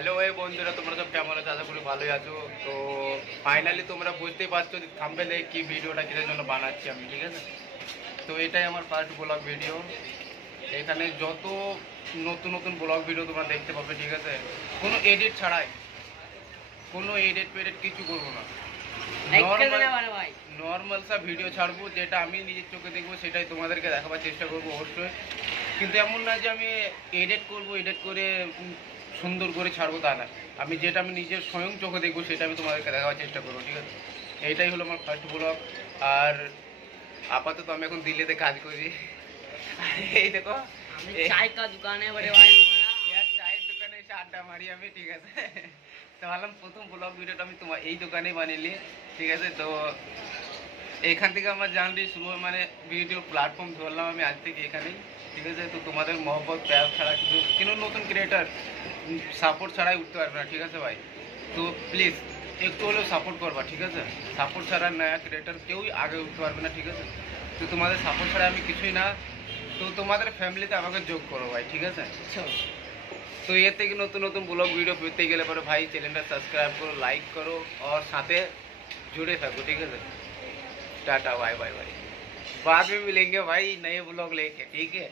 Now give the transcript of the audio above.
Hello এই বন্ধুরা, তোমরা সব কেমন আছো? আশা করি ভালোই আছো। তো ফাইনালি তোমরা বুঝতেই পারছো থাম্বনেলে কি ভিডিওটা কিসের জন্য বানাচ্ছি আমি, ঠিক আছে? তো এটাই আমার ফার্স্ট ব্লগ ভিডিও। এখানে যত নতুন নতুন ব্লগ ভিডিও তোমরা দেখতে পাবে, ঠিক আছে? কোনো এডিট ছাড়াই, কোনো এডিট ফেডিট কিছু করবো না। নর্মাল সব ভিডিও ছাড়বো, যেটা আমি নিজের চোখে দেখবো সেটাই তোমাদেরকে দেখাবার চেষ্টা করবো অবশ্যই। কিন্তু এমন না যে আমি এডিট করবো, এডিট করে সুন্দর করে ছাড়বো তা না। আমি যেটা আমি নিজের স্বয়ং চোখে দেখবো সেটা আমি তোমাদেরকে দেখাবার চেষ্টা করবো, ঠিক আছে? এইটাই হলো আমার ফার্স্ট ব্লগ। আর আপাতত আমি এখন দিল্লিতে কাজ করি। এই দেখো চায় কা দোকানে বড়ে ভাই চায়ের দোকানে এসে আড্ডা মারি আমি, ঠিক আছে? তো ভাবলাম প্রথম ব্লগ ভিডিওটা আমি তোমার এই দোকানেই বানিয়ে, ঠিক আছে? তো এইখান থেকে আমার জার্নি শুরু হয়, মানে ভিডিও প্ল্যাটফর্ম ধরলাম আমি আজ থেকে এখানেই, ঠিক আছে? তো তোমাদের মহব্বত প্যার ছাড়া কিন্তু নতুন ক্রিয়েটার সাপোর্ট ছাড়াই উঠতে পারবে না, ঠিক আছে ভাই? তো প্লিজ একটু হলেও সাপোর্ট করবা, ঠিক আছে? সাপোর্ট ছাড়া নয়া ক্রিয়েটার কেউই আগে উঠতে পারবে না, ঠিক আছে? তো তোমাদের সাপোর্ট ছাড়া আমি কিছুই না। তো তোমাদের ফ্যামিলিতে আমাকে যোগ করো ভাই, ঠিক আছে? তো এর থেকে নতুন নতুন ব্লগ ভিডিও পেতে গেলে পরে ভাই চ্যানেলটা সাবস্ক্রাইব করো, লাইক করো और সাথে जुड़े থাকো, ঠিক আছে? Tata bye bye bye. बाद में मिलेंगे भाई नए ब्लॉग लेके, ठीक है?